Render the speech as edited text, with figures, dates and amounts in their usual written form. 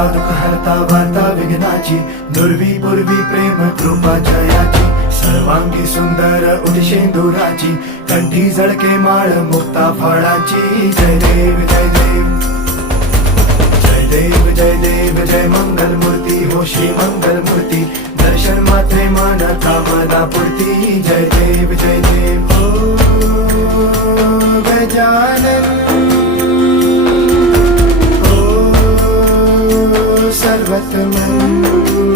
हरता दुःख हरता वार्ता विघ्नाची, दुर्वी पूर्वी प्रेम कृपा जयाची, सर्वांगी सुंदर उदिशेंदुराची, कंठी झळके माळ मुक्ता फळाची. जय देव जय देव जय देव जय देव जय मंगल मूर्ती हो श्री मंगल मूर्ती, दर्शन मात्रे मन कामना पूर्ती. जय देव जय देव हो गजानन हो सर्वतमन